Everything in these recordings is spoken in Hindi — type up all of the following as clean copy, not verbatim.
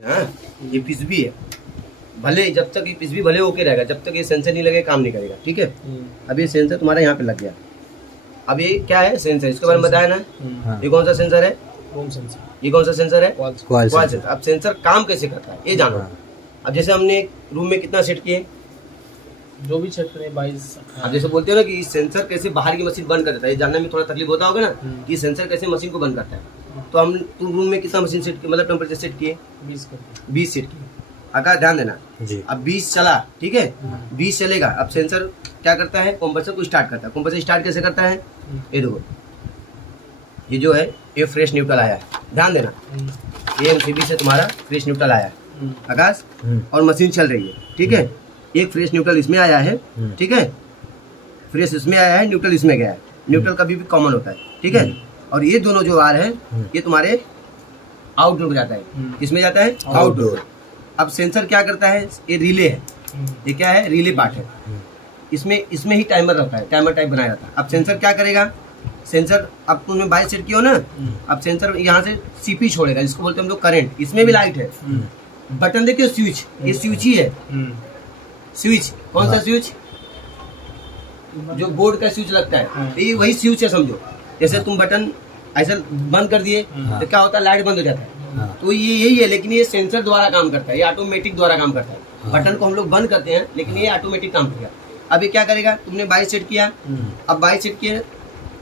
हाँ, ये पिसबी है। भले जब तक ये पिसबी भले ओके रहेगा, जब तक ये सेंसर नहीं लगे काम नहीं करेगा। ठीक है, अब ये सेंसर तुम्हारा यहाँ पे लग गया। अब ये क्या है? सेंसर। इसके बारे में बताया ना। हाँ। ये कौन सा सेंसर है? Home sensor. ये कौन सा सेंसर है? क्वाल सेंसर। अब सेंसर काम कैसे करता है ये जानो। हाँ। अब जैसे हमने रूम में कितना सेट किए, जो भी सेट करें 22। अब जैसे बोलते हो ना कि सेंसर कैसे बाहर की मशीन बंद कर देता है, ये जानने में थोड़ा तकलीफ होता होगा ना कि सेंसर कैसे मशीन को बंद करता है। तो हम तुम रूम में कितना मशीन सेट किए, मतलब टेम्परेचर सेट किए? 20 सेट किए। अगर ध्यान देना जी। अब 20 चला, ठीक है, 20 चलेगा। अब सेंसर क्या करता है? कंप्रेसर को स्टार्ट करता है। कंप्रेसर स्टार्ट कैसे करता है? ये देखो, ये जो है ये फ्रेश न्यूट्रल आया है, ध्यान देना। ये एमसीबी से तुम्हारा फ्रेश न्यूट्रल आया है आकाश, और मशीन चल रही है। ठीक है, एक फ्रेश न्यूट्रल इसमें आया है, ठीक है, फ्रेश इसमें आया है, न्यूट्रल इसमें गया है। न्यूट्रल कभी भी कॉमन होता है, ठीक है। और ये दोनों जो आ रहे हैं ये तुम्हारे आउटडोर में जाता है। किसमें जाता है? आउटडोर। अब सेंसर क्या करता है? ये रिले है। ये क्या है? रिले पार्ट है। इसमें ही टाइमर रहता है, टाइमर टाइप बनाया जाता है। अब सेंसर क्या करेगा? सेंसर अब तुमने 22 सेट किया हो ना, अब सेंसर यहाँ से सीपी छोड़ेगा, जिसको बोलते हैं हम लोग करंट। इसमें भी लाइट है, बटन देखिए, स्विच, ये स्विच ही है। स्विच कौन सा स्विच? जो बोर्ड का स्विच लगता है, ये वही स्विच है समझो। जैसे तुम बटन ऐसा बंद कर दिए तो क्या होता है? लाइट बंद हो जाता है। तो ये यही है, लेकिन ये सेंसर द्वारा काम करता है, ये ऑटोमेटिक द्वारा काम करता है। बटन को हम लोग बंद करते हैं, लेकिन ये ऑटोमेटिक काम करेगा। अब ये क्या करेगा? तुमने 22 सेट किया, अब 22 सेट किया,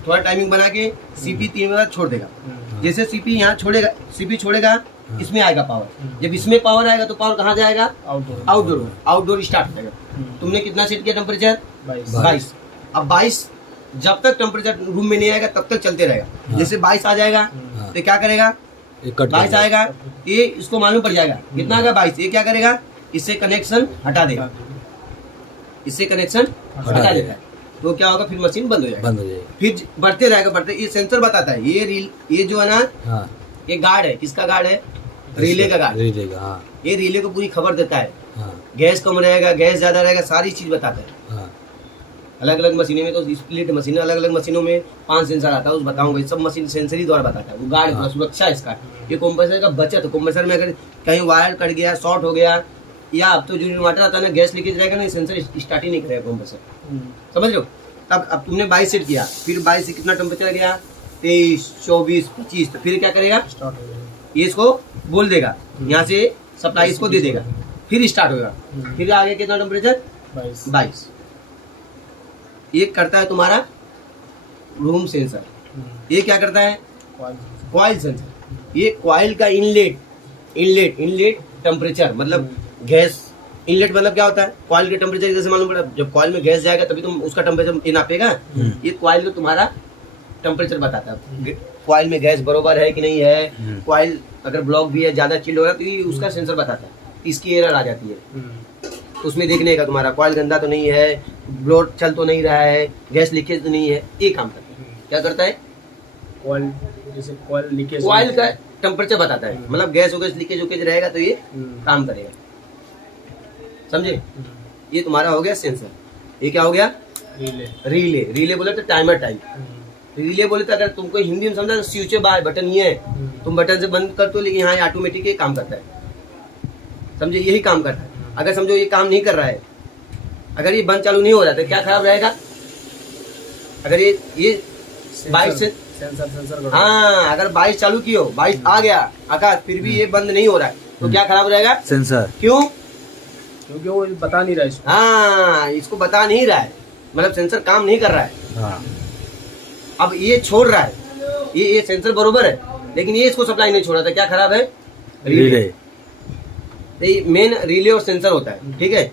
थोड़ा टाइमिंग बना के सीपी 3 मिनट छोड़ देगा। जैसे सीपी यहाँ छोड़ेगा, सीपी छोड़ेगा, इसमें आएगा पावर। जब इसमें पावर आएगा तो पावर कहाँ जाएगा? आउटडोर। आउटडोर स्टार्ट हो जाएगा। तुमने कितना सेट किया टेम्परेचर? 22। अब 22 जब तक टेम्परेचर रूम में नहीं आएगा तब तक चलते रहेगा। जैसे 22 आ जाएगा तो क्या करेगा? 22 आएगा, ये इसको मालूम पड़ जाएगा कितना आएगा? 22। ये क्या करेगा? इससे कनेक्शन हटा देगा, इससे कनेक्शन हटा देता है। तो क्या होगा? फिर मशीन बंद हो जाएगा। फिर बढ़ते रहेगा, बढ़ते। ये सेंसर बताता है। ये जो है ना, ये गार्ड है। किसका गार्ड है? रिले का गार्ड। रिले का, हाँ। ये रिले को पूरी खबर देता है। गैस कम रहेगा, गैस ज्यादा रहेगा, सारी चीज बताता है। अलग अलग मशीनों में तो स्प्लिट मशीन, अलग अलग मशीनों में 5 सेंसर आता है, उस बताऊंगा। सब मशीन सेंसरी द्वारा बताता है। वो गार्ड का सुरक्षा है इसका। ये कंप्रेसर का बचत। कंप्रेसर में अगर कहीं वायर कट गया, शॉर्ट हो गया, या अब तो जो इन्वर्टर आता है ना, गैस लीकेज रहेगा ना, सेंसर स्टार्ट ही नहीं करेगा कंप्रेसर। समझ लो। तब अब तुमने 22 सेट किया, फिर 22 से कितना टेम्परेचर गया? 23, 24, 25। तो फिर क्या करेगा? ये इसको बोल देगा, यहाँ से सप्लाई इसको दे देगा, फिर स्टार्ट होगा। फिर आगे कितना टेम्परेचर? 22। ये करता है तुम्हारा रूम सेंसर। ये क्या करता है? Coil sensor. ये कॉइल का इनलेट टेम्परेचर, मतलब गैस। इनलेट मतलब क्या होता है? कॉइल के टेम्परेचर जैसे मालूम पड़ा, जब कॉइल में गैस जाएगा तभी तुम उसका टेम्परेचर नापेगा। ये कॉइल में तुम्हारा टेम्परेचर बताता है, कॉइल में गैस बरोबर है कि नहीं है। कॉइल अगर ब्लॉक भी है, ज्यादा चिल्ड हो रहा है, तो ये उसका सेंसर बताता है। इसकी एरर आ जाती है, उसमें देखने का तुम्हारा कॉइल गंदा तो नहीं है, ब्लोट चल तो नहीं रहा है, गैस लीकेज तो नहीं है। ये काम करता है। क्या करता है? कॉइल, जैसे कॉइल लीकेज, कॉइल का टेम्परेचर बताता है। मतलब गैस वगैरह लीकेज रहेगा तो ये काम करेगा। समझे? ये तुम्हारा हो गया सेंसर। ये क्या हो गया? रिले बोले तो टाइमर टाइप। रिले बोले तो अगर तुमको हिंदी में समझा तो स्विच बाय बटन ये है, तुम बटन से बंद कर दो, लेकिन यहाँ ऑटोमेटिक ये काम करता है। समझे? यही काम करता है। अगर समझो ये काम नहीं कर रहा है, अगर ये बंद चालू नहीं हो रहा तो क्या खराब रहेगा? अगर ये 22 से सेंसर, हाँ, अगर 22 चालू की हो, 22 आ गया आकाश, फिर भी ये बंद नहीं हो रहा है, तो क्या खराब रहेगा? सेंसर। क्यों? क्योंकि वो बता नहीं रहा है इसको। हाँ, इसको बता नहीं रहा है, मतलब सेंसर काम नहीं कर रहा है। अब ये छोड़ रहा है, ये सेंसर बरोबर है, लेकिन ये इसको सप्लाई नहीं छोड़ रहा था। क्या खराब है? रिले। मेन रिले और सेंसर होता है, ठीक है।